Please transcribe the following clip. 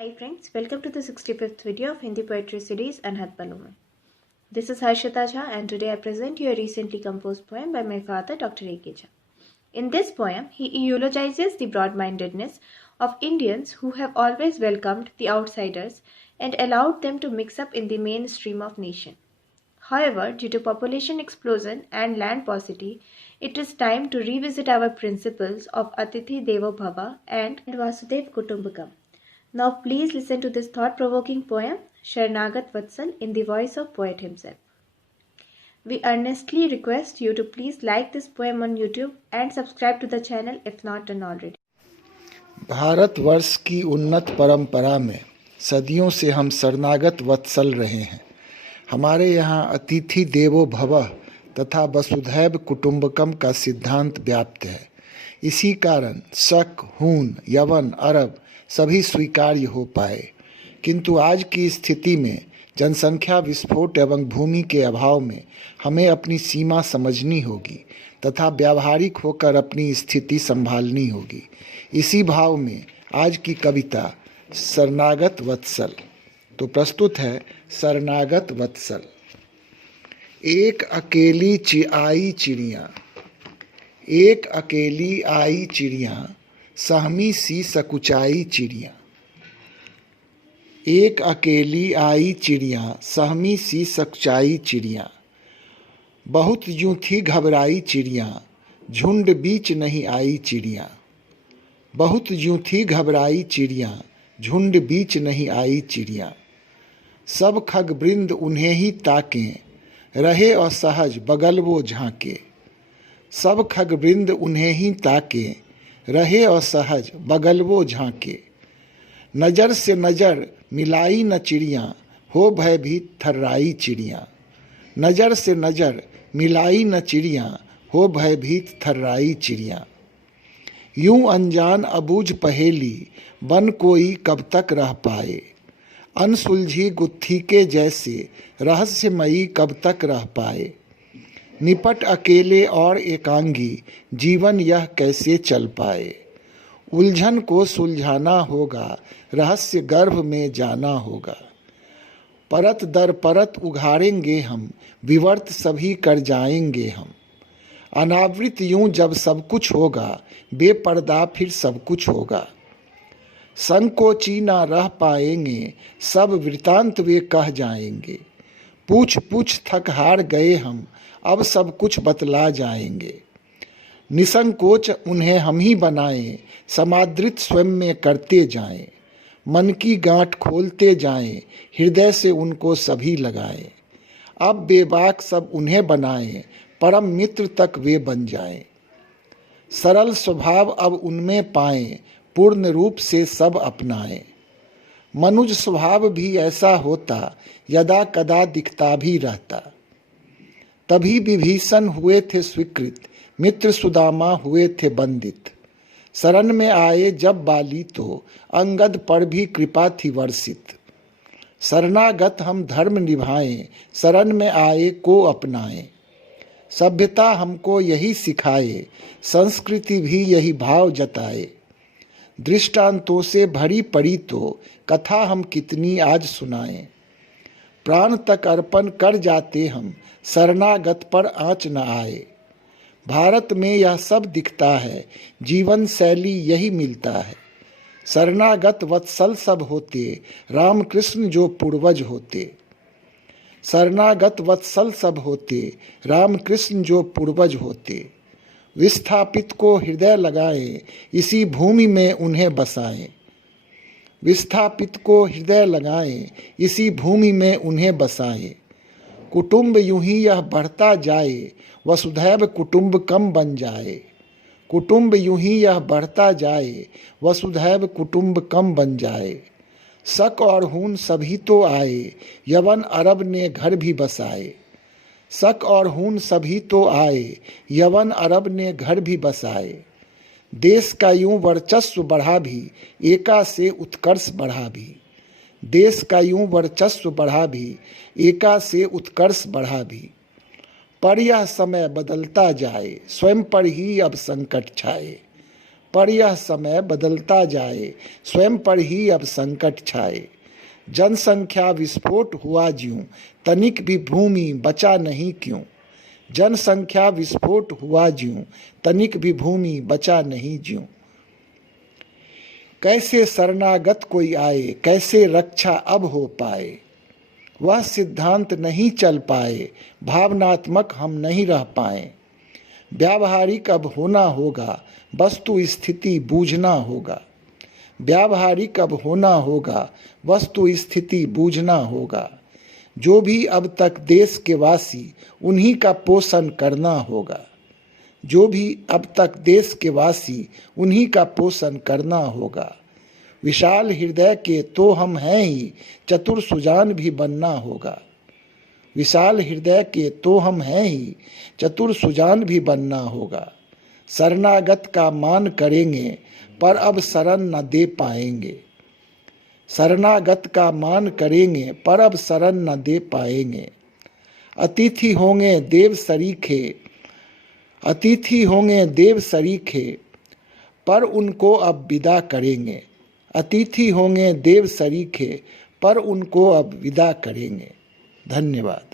Hi friends, welcome to the 65th video of Hindi poetry series Anhat Palon mein. This is Harshita Jha and today I present you a recently composed poem by my father Dr. A.K. Jha. In this poem, he eulogizes the broad-mindedness of Indians who have always welcomed the outsiders and allowed them to mix up in the mainstream of nation. However, due to population explosion and land paucity, it is time to revisit our principles of Atithi Devo Bhava and Vasudev Kutumbakam. Now please listen to this thought-provoking poem, Sharnagat Vatsal, in the voice of poet himself. We earnestly request you to please like this poem on YouTube and subscribe to the channel if not done already. Bharatvarsh की उन्नत परंपरा में सदियों से हम शरणागत वत्सल रहे हैं। हमारे यहाँ अतिथि देवो भवः तथा वसुधैव कुटुंबकम का सिद्धांत व्याप्त है। इसी कारण शक, हून, यवन, अरब सभी स्वीकार्य हो पाए, किंतु आज की स्थिति में जनसंख्या विस्फोट एवं भूमि के अभाव में हमें अपनी सीमा समझनी होगी तथा व्यावहारिक होकर अपनी स्थिति संभालनी होगी। इसी भाव में आज की कविता शरणागत वत्सल। तो प्रस्तुत है शरणागत वत्सल। एक अकेली आई चिड़िया, एक अकेली आई चिड़िया, सहमी सी सकुचाई चिड़िया। एक अकेली आई चिड़िया, सहमी सी सकुचाई चिड़िया। बहुत यूं थी घबराई चिड़िया, झुंड बीच नहीं आई चिड़िया। बहुत यूं थी घबराई चिड़िया, झुंड बीच नहीं आई चिड़िया। सब खग वृंद उन्हें ही ताकें, रहे असहज बगल वो झांके। सब खग वृंद उन्हें ही ताकें, रहे असहज बगल वो झांके। नजर से नजर मिलाई न चिड़िया, हो भयभीत थर्राई चिड़िया। नजर से नजर मिलाई न चिड़िया, हो भयभीत थर्राई चिड़िया। यूं अनजान अबूझ पहेली, बन कोई कब तक रह पाए। अनसुलझी गुत्थी के जैसे रहस्यमयी कब तक रह पाए। निपट अकेले और एकांगी, जीवन यह कैसे चल पाए। उलझन को सुलझाना होगा, रहस्य गर्भ में जाना होगा। परत दर परत उघाड़ेंगे हम, विवर्त सभी कर जाएंगे हम। अनावृत यूं जब सब कुछ होगा, बेपर्दा फिर सब कुछ होगा। संकोची ना रह पाएंगे, सब वृतांत वे कह जाएंगे। पूछ पूछ थक हार गए हम, अब सब कुछ बतला जाएंगे। निसंकोच उन्हें हम ही बनाएं, समादृत स्वयं में करते जाएं। मन की गांठ खोलते जाएं, हृदय से उनको सभी लगाएं। अब बेबाक सब उन्हें बनाएं, परम मित्र तक वे बन जाएं। सरल स्वभाव अब उनमें पाएं, पूर्ण रूप से सब अपनाएं। मनुज स्वभाव भी ऐसा होता, यदा कदा दिखता भी रहता। तभी विभीषण हुए थे स्वीकृत, मित्र सुदामा हुए थे बंदित। शरण में आए जब बाली, तो अंगद पर भी कृपा थी वर्षित। शरणागत हम धर्म निभाएं, शरण में आए को अपनाएं। सभ्यता हमको यही सिखाए, संस्कृति भी यही भाव जताए। दृष्टांतों से भरी पड़ी तो कथा हम कितनी आज सुनाएं। प्राण तक अर्पण कर जाते हम, शरणागत पर आँच न आए। भारत में यह सब दिखता है, जीवन शैली यही मिलता है। शरणागत वत्सल सब होते, राम कृष्ण जो पूर्वज होते। शरणागत वत्सल सब होते, राम कृष्ण जो पूर्वज होते। विस्थापित को हृदय लगाएं, इसी भूमि में उन्हें बसाएं। विस्थापित को हृदय लगाएं, इसी भूमि में उन्हें बसाएं। कुटुंब यूं ही यह बढ़ता जाए, वसुधैव कुटुंबकम बन जाए। कुटुंब यूं ही यह बढ़ता जाए, वसुधैव कुटुंबकम बन जाए। शक और हून सभी तो आए, यवन अरब ने घर भी बसाए। शक और हून सभी तो आए, यवन अरब ने घर भी बसाए। देश का यूं वर्चस्व बढ़ा भी, एका से उत्कर्ष बढ़ा भी। देश का यूं वर्चस्व बढ़ा भी, एका से उत्कर्ष बढ़ा भी। पर यह समय बदलता जाए, स्वयं पर ही अब संकट छाए। पर यह समय बदलता जाए, स्वयं पर ही अब संकट छाए। जनसंख्या विस्फोट हुआ ज्यों, तनिक भी भूमि बचा नहीं क्यों। जनसंख्या विस्फोट हुआ ज्यों, तनिक भी भूमि बचा नहीं ज्यों। कैसे शरणागत कोई आए, कैसे रक्षा अब हो पाए। वह सिद्धांत नहीं चल पाए, भावनात्मक हम नहीं रह पाए। व्यावहारिक अब होना होगा, वस्तु स्थिति बूझना होगा। व्यावहारिक अब होना होगा, वस्तु स्थिति बूझना होगा। जो भी अब तक देश के वासी, उन्हीं का पोषण करना होगा। जो भी अब तक देश के वासी, उन्हीं का पोषण करना होगा। विशाल हृदय के तो हम हैं ही, चतुर सुजान भी बनना होगा। विशाल हृदय के तो हम हैं ही, चतुर सुजान भी बनना होगा। शरणागत का मान करेंगे, पर अब शरण न दे पाएंगे। शरणागत का मान करेंगे, पर अब शरण न दे पाएंगे। अतिथि होंगे देव सरीखे, अतिथि होंगे देव सरीखे, पर उनको अब विदा करेंगे। अतिथि होंगे देव सरीखे, पर उनको अब विदा करेंगे। धन्यवाद।